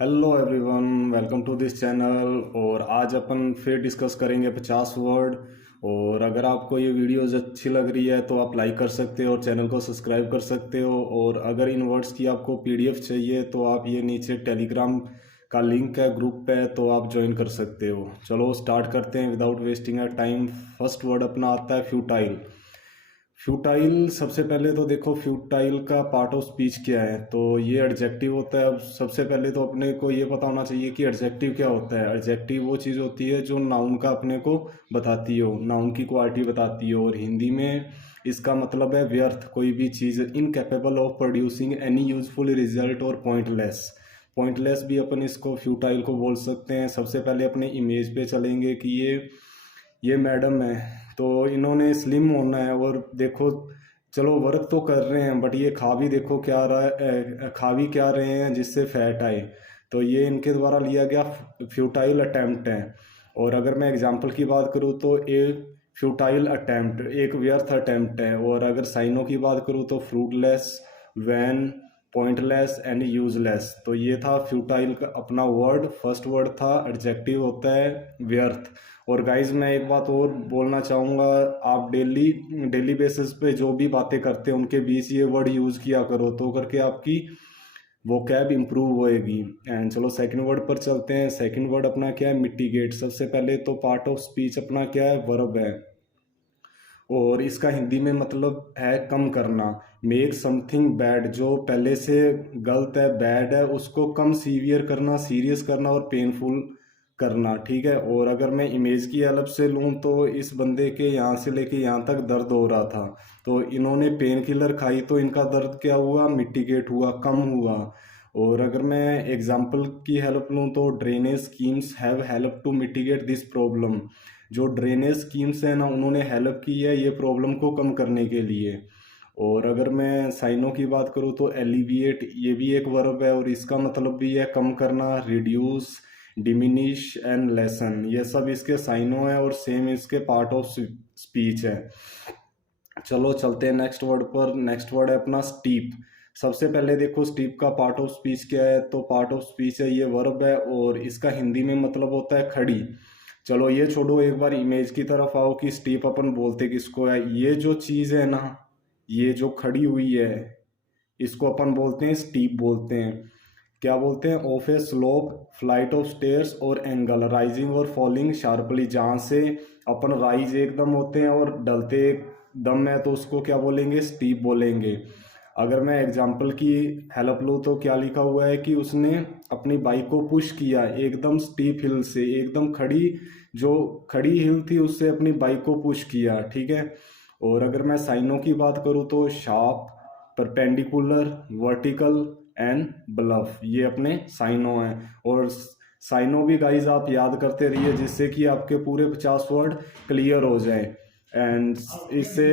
Hello everyone, welcome to this channel. और आज अपन फिर डिस्कस करेंगे 50 वर्ड। और अगर आपको ये वीडियोस अच्छी लग रही है तो आप लाइक कर सकते हो और चैनल को सब्सक्राइब कर सकते हो। और अगर इन वर्ड्स की आपको पीडीएफ चाहिए तो आप ये नीचे टेलीग्राम का लिंक है, ग्रुप पे, तो आप ज्वाइन कर सकते हो। चलो स्टार्ट करते हैं without wasting a time. First word अपना आता है फ्यूटाइल। फ्यूटाइल, सबसे पहले तो देखो फ्यूटाइल का पार्ट ऑफ स्पीच क्या है। तो ये एडजेक्टिव होता है। अब सबसे पहले तो अपने को ये पता होना चाहिए कि एडजेक्टिव क्या होता है। एडजेक्टिव वो चीज़ होती है जो नाउन का अपने को बताती हो, नाउन की क्वालिटी बताती हो। और हिंदी में इसका मतलब है व्यर्थ, कोई भी चीज़, incapable of producing any useful result और पॉइंटलेस। पॉइंटलेस भी अपन इसको फ्यूटाइल को बोल सकते हैं। सबसे पहले अपने इमेज पे चलेंगे कि ये मैडम है, तो इन्होंने स्लिम होना है। और देखो, चलो वर्क तो कर रहे हैं बट ये खा भी देखो क्या रहा है, खा भी क्या रहे हैं जिससे फैट आए। तो ये इनके द्वारा लिया गया फ्यूटाइल अटेम्प्ट है। और अगर मैं एग्जांपल की बात करूँ तो एक फ्यूटाइल अटेम्प्ट एक व्यर्थ अटेम्प्ट है। और अगर साइनों की बात करूँ तो fruitless, vain, pointless and useless. तो ये था फ्यूटाइल का अपना वर्ड। फर्स्ट वर्ड था, एडजेक्टिव होता है व्यर्थ। और गाइज मैं एक बात और बोलना चाहूँगा, आप डेली डेली बेसिस पे जो भी बातें करते हैं उनके बीच ये वर्ड यूज़ किया करो, तो करके आपकी वोकैब इम्प्रूव होएगी। एंड चलो सेकंड वर्ड पर चलते हैं। सेकंड वर्ड अपना क्या है, मिटिगेट। सबसे पहले तो पार्ट ऑफ स्पीच अपना क्या है, वर्ब है। और इसका हिंदी में मतलब है कम करना। मेक समथिंग बैड, जो पहले से गलत है, बैड है, उसको कम सीवियर करना, सीरियस करना और पेनफुल करना। ठीक है। और अगर मैं इमेज की हेल्प से लूँ तो इस बंदे के यहाँ से लेके यहाँ तक दर्द हो रहा था, तो इन्होंने पेन किलर खाई तो इनका दर्द क्या हुआ, मिटिगेट हुआ, कम हुआ। और अगर मैं एग्जाम्पल की हेल्प लूँ तो drainage schemes have help to mitigate this problem. जो ड्रेनेज स्कीम्स है ना, उन्होंने हेल्प की है ये प्रॉब्लम को कम करने के लिए। और अगर मैं साइनों की बात करूँ तो एलिविएट, ये भी एक वर्ब है और इसका मतलब भी है कम करना। रिड्यूस, डिमिनिश एंड लेसन, ये सब इसके साइनों है और सेम इसके पार्ट ऑफ स्पीच है। चलो चलते हैं नेक्स्ट वर्ड पर। नेक्स्ट वर्ड है अपना स्टीप। सबसे पहले देखो स्टीप का पार्ट ऑफ स्पीच क्या है। तो पार्ट ऑफ स्पीच है, ये वर्ब है और इसका हिंदी में मतलब होता है खड़ी। चलो ये छोड़ो, एक बार इमेज की तरफ आओ कि स्टीप अपन बोलते किसको है। ये जो चीज है ना, ये जो खड़ी हुई है, इसको अपन बोलते हैं स्टीप बोलते हैं। क्या बोलते हैं, of A slope, flight of stairs और एंगल, राइजिंग और फॉलिंग शार्पली। जहाँ से अपन राइज एकदम होते हैं और डलते दम है तो उसको क्या बोलेंगे, स्टीप बोलेंगे। अगर मैं एग्जाम्पल की हेल्प लूँ तो क्या लिखा हुआ है कि उसने अपनी बाइक को पुश किया एकदम स्टीप हिल से, एकदम खड़ी, जो खड़ी हिल थी उससे अपनी बाइक को पुश किया। ठीक है। और अगर मैं साइनों की बात करूँ तो sharp, perpendicular, vertical and bluff, ये अपने साइनो हैं। और साइनो भी गाइज आप याद करते रहिए जिससे कि आपके पूरे 50 वर्ड क्लियर हो जाए। एंड इससे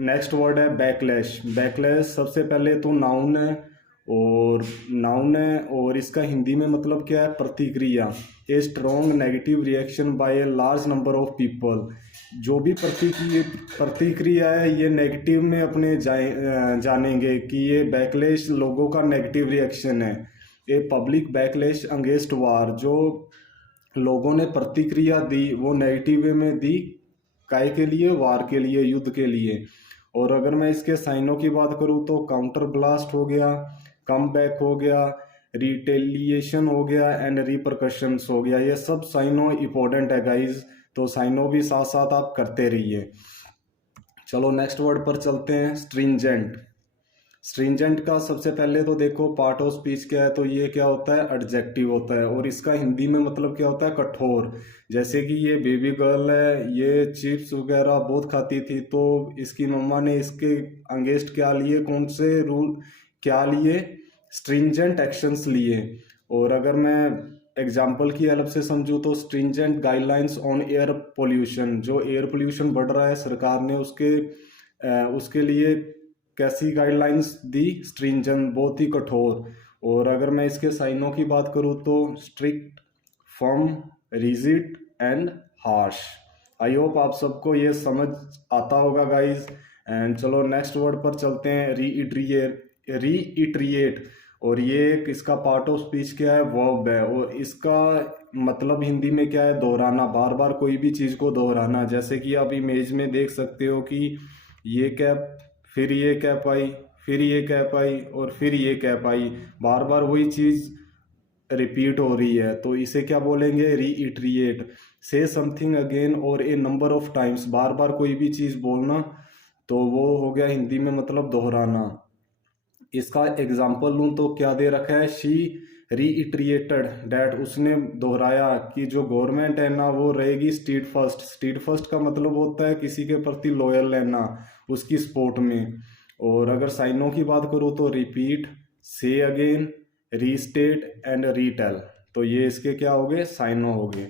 नेक्स्ट वर्ड है बैकलैश। बैकलैश सबसे पहले तो नाउन है और इसका हिंदी में मतलब क्या है, प्रतिक्रिया। A strong negative reaction by a large number of people. जो भी प्रतिक्रिया है ये नेगेटिव में अपने जानेंगे कि ये बैकलैश लोगों का नेगेटिव रिएक्शन है। ए पब्लिक बैकलैश अगेंस्ट वार, जो लोगों ने प्रतिक्रिया दी वो नेगेटिव वे में दी, काय के लिए, वार के लिए, युद्ध के लिए। और अगर मैं इसके साइनों की बात करूँ तो काउंटर ब्लास्ट हो गया, कम बैक हो गया, रिटेलिएशन हो गया एंड रिपरकशंस हो गया। ये सब साइनों इंपॉर्टेंट है गाइज, तो साइनों भी साथ साथ आप करते रहिए। चलो नेक्स्ट वर्ड पर चलते हैं, स्ट्रिंजेंट। स्ट्रिंजेंट का सबसे पहले तो देखो पार्ट ऑफ स्पीच क्या है। तो ये क्या होता है, एडजेक्टिव होता है और इसका हिंदी में मतलब क्या होता है, कठोर। जैसे कि ये बेबी गर्ल है, ये चिप्स वगैरह बहुत खाती थी, तो इसकी मम्मा ने इसके अगेंस्ट क्या लिए, कौन से रूल क्या लिए, स्ट्रिंजेंट एक्शंस लिए। और अगर मैं एग्जाम्पल की हेल्प से समझूँ तो stringent guidelines on air pollution, जो एयर पोल्यूशन बढ़ रहा है सरकार ने उसके लिए कैसी गाइडलाइंस दी, स्ट्रिंजेंट, बहुत ही कठोर। और अगर मैं इसके साइनों की बात करूँ तो strict, firm, rigid and harsh. I hope आप सबको ये समझ आता होगा गाइज। एंड चलो नेक्स्ट वर्ड पर चलते हैं, रीइट्रिएट। और ये एक इसका पार्ट ऑफ स्पीच क्या है, वर्ब है। और इसका मतलब हिंदी में क्या है, दोहराना, बार बार कोई भी चीज़ को दोहराना। जैसे कि आप इमेज में देख सकते हो कि ये कैप, फिर ये कैप आई, फिर ये कैप आई और फिर ये कैप आई, बार बार वही चीज़ रिपीट हो रही है। तो इसे क्या बोलेंगे, रीइटरिएट। से समथिंग अगेन और ए नंबर ऑफ टाइम्स, बार बार कोई भी चीज़ बोलना, तो वो हो गया हिंदी में मतलब दोहराना। इसका एग्जाम्पल लूँ तो क्या दे रखा है, शी रीइटरिएटेड डैट, उसने दोहराया कि जो गवर्नमेंट है ना वो रहेगी स्टीड फर्स्ट। स्टीड फर्स्ट का मतलब होता है किसी के प्रति लॉयल रहना, उसकी सपोर्ट में। और अगर साइनों की बात करूँ तो रिपीट, से अगेन, रीस्टेट एंड रीटेल। तो ये इसके क्या हो गए, साइनो हो गए।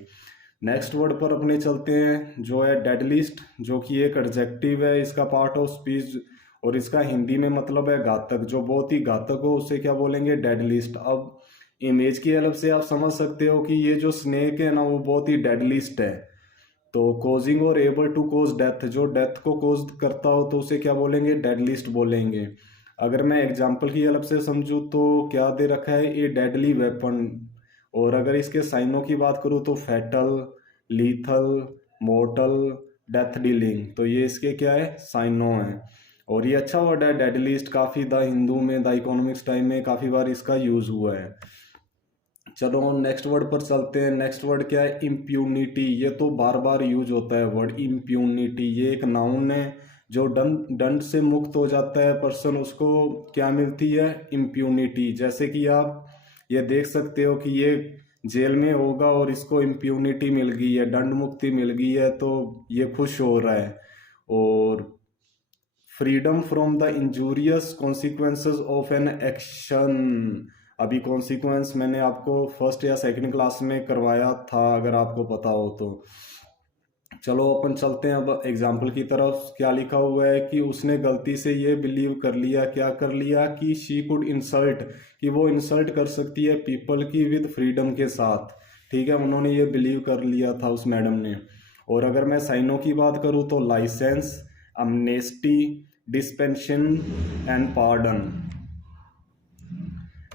नेक्स्ट वर्ड पर अपने चलते हैं जो है डेडलिस्ट, जो कि एक एडजेक्टिव है, इसका पार्ट ऑफ स्पीच, और इसका हिंदी में मतलब है घातक। जो बहुत ही घातक हो उसे क्या बोलेंगे, डेडलिस्ट। अब इमेज की हेल्प से आप समझ सकते हो कि ये जो स्नेक है ना वो बहुत ही डेडलिस्ट है। तो कोजिंग और एबल टू कोज डेथ, जो डेथ को कोज करता हो तो उसे क्या बोलेंगे, डेडलिस्ट बोलेंगे। अगर मैं एग्जाम्पल की हेल्प से समझूँ तो क्या दे रखा है, ए डेडली वेपन। और अगर इसके साइनों की बात करूँ तो fatal, lethal, mortar, death dealing. तो ये इसके क्या है, साइनों हैं। और ये अच्छा वर्ड है डेडलिस्ट, काफ़ी द हिंदू में, द इकोनॉमिक्स टाइम में काफ़ी बार इसका यूज़ हुआ है। चलो नेक्स्ट वर्ड पर चलते हैं। नेक्स्ट वर्ड क्या है, इम्प्यूनिटी। ये तो बार बार यूज होता है वर्ड इम्प्यूनिटी। ये एक नाउन है, जो दंड से मुक्त हो जाता है पर्सन, उसको क्या मिलती है, इम्प्यूनिटी। जैसे कि आप ये देख सकते हो कि ये जेल में होगा और इसको इम्प्यूनिटी मिल गई है, दंड मुक्ति मिल गई है, तो ये खुश हो रहा है। और freedom from the injurious consequences of an action. अभी कॉन्सिक्वेंस मैंने आपको फर्स्ट या सेकंड क्लास में करवाया था, अगर आपको पता हो तो। चलो अपन चलते हैं अब एग्जाम्पल की तरफ। क्या लिखा हुआ है कि उसने गलती से ये बिलीव कर लिया, क्या कर लिया, कि शी कुड इंसल्ट, कि वो इंसल्ट कर सकती है पीपल की विद फ्रीडम के साथ। ठीक है, उन्होंने ये बिलीव कर लिया था उस मैडम ने। और अगर मैं साइनों की बात करूँ तो licence, amnesty, dispensation and pardon.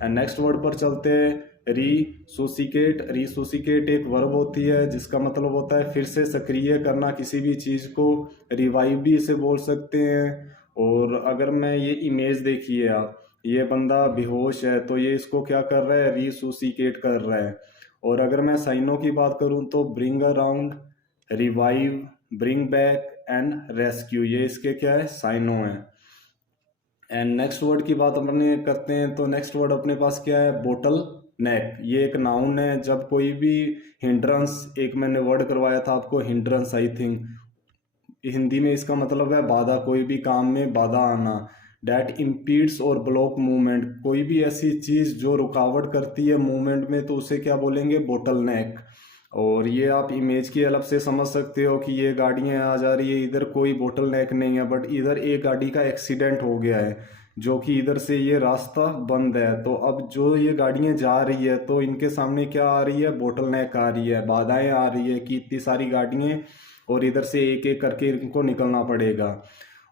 And next word पर चलते हैं, रिसोसिकेट। रिसोसिकेट एक वर्ब होती है जिसका मतलब होता है फिर से सक्रिय करना किसी भी चीज़ को। रिवाइव भी इसे बोल सकते हैं। और अगर मैं ये इमेज देखिए आप, ये बंदा बेहोश है तो ये इसको क्या कर रहा है, रिसोसिकेट कर रहा है। और अगर मैं साइनों की बात करूँ तो bring around, revive, bring back and rescue, ये इसके क्या है, साइनों हैं। एंड नेक्स्ट वर्ड की बात अपने करते हैं तो नेक्स्ट वर्ड अपने पास क्या है, बोटल नेक। ये एक नाउन है। जब कोई भी हिंड्रेंस, एक मैंने वर्ड करवाया था आपको हिंड्रेंस, आई थिंक हिंदी में इसका मतलब है बाधा, कोई भी काम में बाधा आना। डैट इम्पीड्स और ब्लॉक मूवमेंट, कोई भी ऐसी चीज़ जो रुकावट करती है मूवमेंट में, तो उसे क्या बोलेंगे, बोटल नेक। और ये आप इमेज की हेल्प से समझ सकते हो कि ये गाड़ियाँ आ जा रही है, इधर कोई बोटल नेक नहीं है, बट इधर एक गाड़ी का एक्सीडेंट हो गया है, जो कि इधर से ये रास्ता बंद है। तो अब जो ये गाड़ियाँ जा रही है तो इनके सामने क्या आ रही है, बोटल नेक आ रही है, बाधाएं आ रही है कि इतनी सारी गाड़ियाँ, और इधर से एक एक करके इनको निकलना पड़ेगा।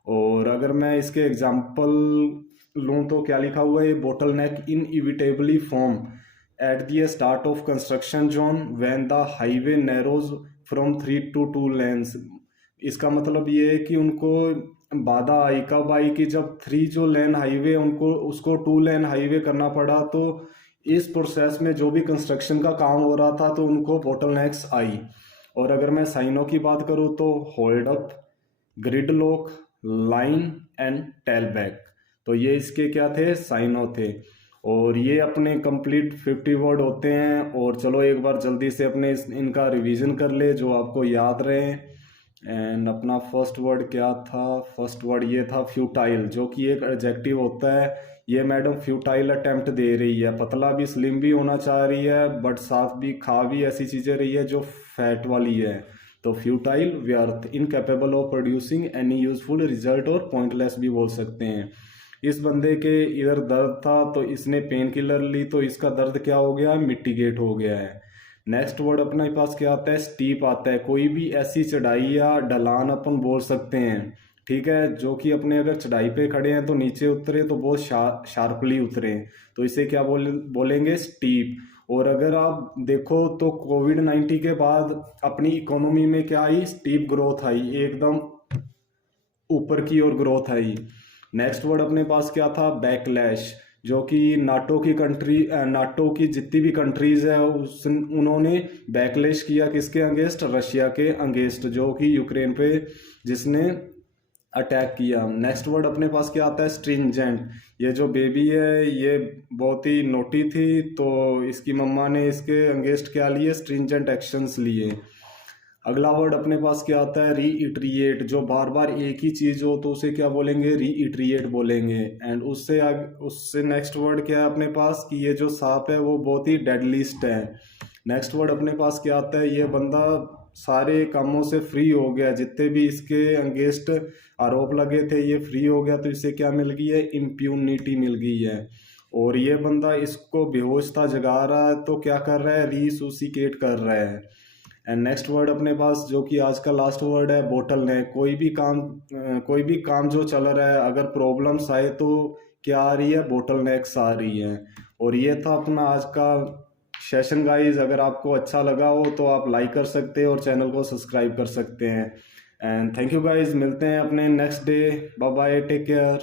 और अगर मैं इसके एग्जाम्पल लूँ तो क्या लिखा हुआ है, bottleneck inevitably form at the start of construction zone when the highway narrows from 3 to 2 lanes. इसका मतलब ये है कि उनको बाधा आई, कब आई, कि जब 3 जो लेन हाईवे उनको उसको 2 लेन हाईवे करना पड़ा। तो इस प्रोसेस में जो भी कंस्ट्रक्शन का काम हो रहा था तो उनको बोटलनेक्स आई। और अगर मैं साइनों की बात करूँ तो hold up, gridlock, line and tailback. तो ये इसके क्या थे, साइनों थे। और ये अपने कंप्लीट 50 वर्ड होते हैं। और चलो एक बार जल्दी से अपने इनका रिवीजन कर ले जो आपको याद रहे। एंड अपना फर्स्ट वर्ड क्या था, फर्स्ट वर्ड ये था फ्यूटाइल, जो कि एक एडजेक्टिव होता है। ये मैडम फ्यूटाइल अटेम्प्ट दे रही है, पतला भी स्लिम भी होना चाह रही है, बट साथ भी खा भी ऐसी चीज़ें रही है जो फैट वाली है। तो फ्यूटाइल, व्यर्थ, incapable of producing any useful result, और पॉइंटलेस भी बोल सकते हैं। इस बंदे के इधर दर्द था तो इसने पेन किलर ली, तो इसका दर्द क्या हो गया, मिटिगेट हो गया है। नेक्स्ट वर्ड अपने पास क्या आता है, स्टीप आता है। कोई भी ऐसी चढ़ाई या ढलान अपन बोल सकते हैं ठीक है, जो कि अपने अगर चढ़ाई पे खड़े हैं तो नीचे उतरे तो बहुत शार्पली उतरे, तो इसे क्या बोलेंगे, स्टीप। और अगर आप देखो तो कोविड-19 के बाद अपनी इकोनॉमी में क्या आई, स्टीप ग्रोथ आई, एकदम ऊपर की ओर ग्रोथ आई। नेक्स्ट वर्ड अपने पास क्या था, बैकलैश, जो कि नाटो की जितनी भी कंट्रीज है उन्होंने बैकलैश किया, किसके अगेंस्ट, रशिया के अगेंस्ट, जो कि यूक्रेन पे जिसने अटैक किया। नेक्स्ट वर्ड अपने पास क्या आता है, स्ट्रिंजेंट। ये जो बेबी है ये बहुत ही नोटी थी, तो इसकी मम्मा ने इसके अगेंस्ट क्या लिए, स्ट्रिंजेंट एक्शंस लिए। अगला वर्ड अपने पास क्या आता है, रीइट्रिएट, जो बार बार एक ही चीज हो तो उसे क्या बोलेंगे, रीइट्रिएट बोलेंगे। एंड उससे नेक्स्ट वर्ड क्या है अपने पास, कि ये जो सांप है वो बहुत ही डेडलिस्ट है। नेक्स्ट वर्ड अपने पास क्या आता है, ये बंदा सारे कामों से फ्री हो गया, जितने भी इसके अगेंस्ट आरोप लगे थे ये फ्री हो गया, तो इसे क्या मिल गई है, इम्प्यूनिटी मिल गई है। और ये बंदा इसको बेहोश था जगा रहा है, तो क्या कर रहा है, रिसोसिकेट कर रहा है। एंड नेक्स्ट वर्ड अपने पास जो कि आज का लास्ट वर्ड है, बोटल नेक। कोई भी काम जो चल रहा है, अगर प्रॉब्लम्स आए तो क्या आ रही है, बोटल नेक्स आ रही है। और ये था अपना आज का सेशन गाइज। अगर आपको अच्छा लगा हो तो आप लाइक कर सकते हैं और चैनल को सब्सक्राइब कर सकते हैं। एंड थैंक यू गाइज, मिलते हैं अपने next day, bye bye, take care.